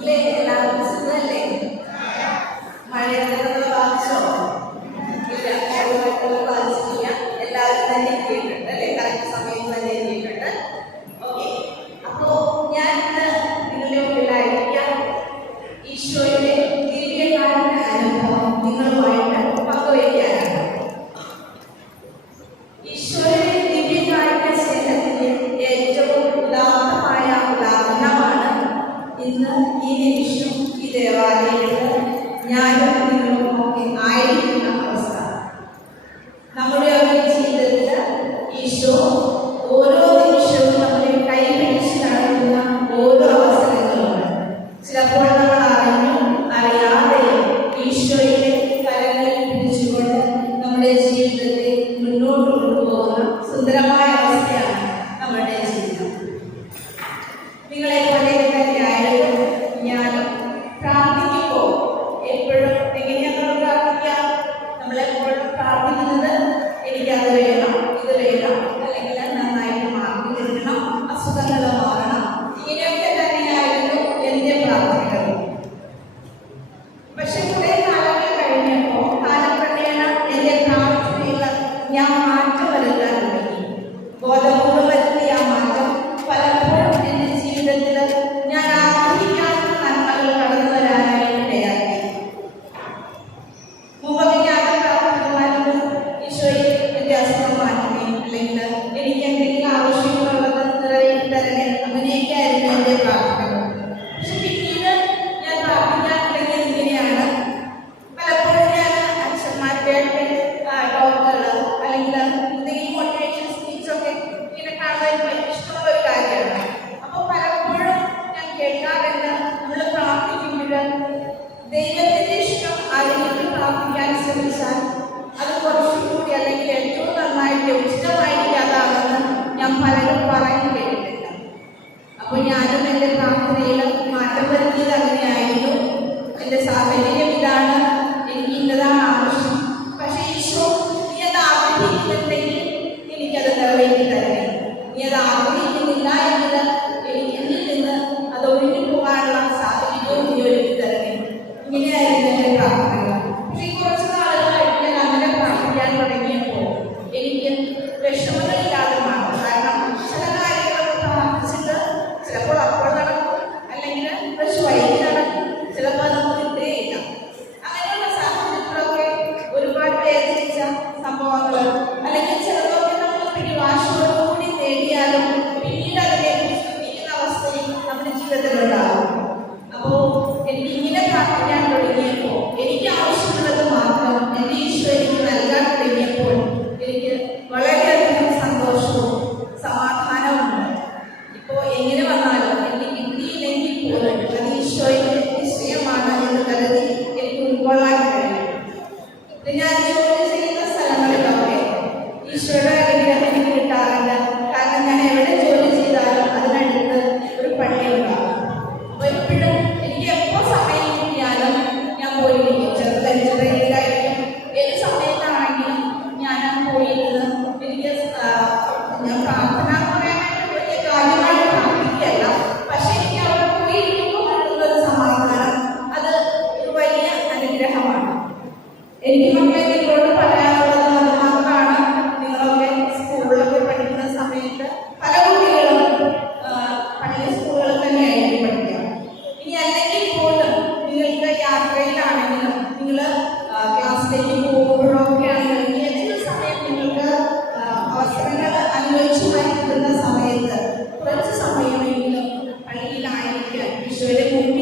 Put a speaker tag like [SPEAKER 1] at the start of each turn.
[SPEAKER 1] അല്ലേ എല്ലാവർക്കും സുഖമല്ലേ മഴയുടെ വാങ്ങിച്ചോ ഇല്ല മഴയുടെ വാങ്ങിച്ചിട്ടില്ല എല്ലാവരും തന്നെ കേട്ടിട്ടുണ്ട് അല്ലേ? കറക്റ്റ് സമയത്ത് യാത്രയിൽ ഞാനും നിങ്ങളും ഒക്കെ ആയിരിക്കുന്ന അവസ്ഥ. നമ്മുടെ ഒരു ജീവിതത്തിൽ ഈശോ അല്ലെങ്കിൽ എന്തെങ്കിലും മോട്ടിവേഷൻ സ്പീച്ചൊക്കെ ഇങ്ങനെ കാണാൻ ഇഷ്ടമുള്ള ഒരു കാര്യമാണ്. അപ്പോൾ പലപ്പോഴും ഞാൻ കേൾക്കാറുണ്ട് നമ്മൾ പ്രാർത്ഥിക്കുമ്പോൾ ദൈവത്തിന്റെ ഇഷ്ടം അറിഞ്ഞിട്ട് പ്രാർത്ഥിക്കാൻ ശ്രമിച്ചാൽ അത് കൂടി അല്ലെങ്കിൽ ഏറ്റവും നന്നായിട്ട് ഉചിതമായിട്ട് ഞാൻ പലരും പറയാൻ അപ്പോൾ ഞാനും എന്റെ പ്രാർത്ഥനയിൽ മാറ്റം വരുത്തിയത് അങ്ങനെയായിരുന്നു. എന്റെ സാഹചര്യം ഇതാണ് എനിക്ക് ഇന്നതാണ് ജീവിതത്തിലുണ്ടാവും അപ്പോൾ എനിക്ക് ഇങ്ങനെ പ്രാർത്ഥിക്കാൻ ക്ലാസ്സിലേക്ക് പോകുമ്പോഴൊക്കെയാണ് ഏതെങ്കിലും സമയം നിങ്ങൾക്ക് അവസരങ്ങൾ സമയത്ത് കുറച്ച് സമയമെങ്കിലും പള്ളിയിലായിരിക്കാൻ ഈശോയുടെ മുമ്പിൽ